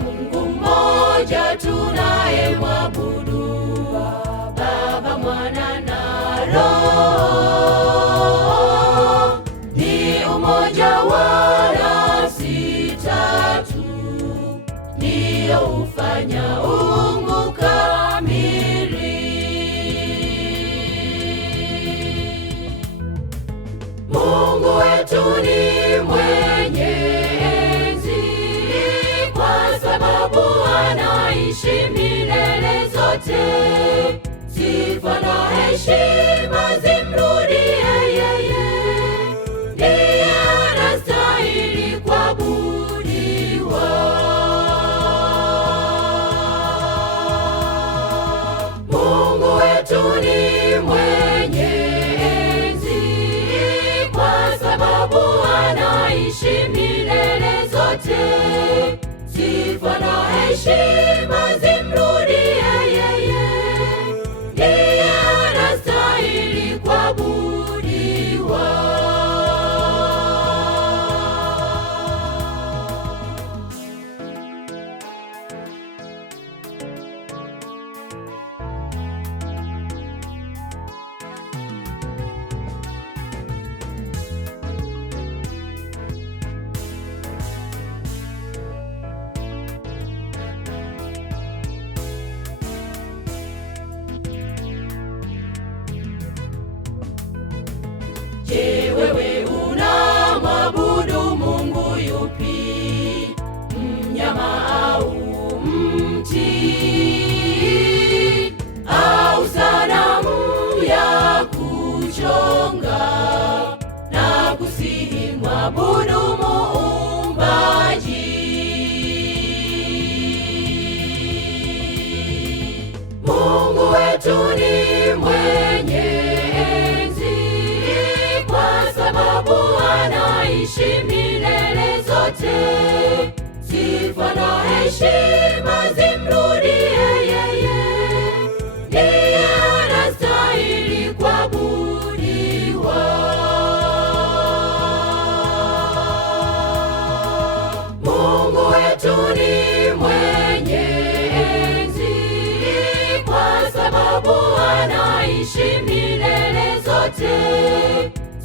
Mungu mmoja tunayemwabudu, Baba, Mwana na Roho. Ni umoja wala si tatu, ndio hufanya uungu kamili. Mungu wetu ni mwenye enzi, kwa sababu anaishi milele zote. Sifa na heshima zimrudie yeye, ndiye anastahili kuabudiwa. Mungu wetu ni mwenye enzi, kwa sababu anaishi milele zote. Sifa na heshima zimrudie yeye, ndiye anastahili kuabudiwa. Je, wewe unamwabudu Mungu yupi? Mnyama au mti, au sanamu ya kuchonga na kusihi mwabudu Muumbaji? Mungu wetu ni mwenye anaishi milele zote. Sifa na heshima zimrudie yeye, ndiye anastahili kuabudiwa. Mungu wetu ni mwenye enzi, kwa sababu anaishi milele zote.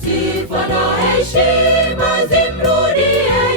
Sifa na heshima zimrudie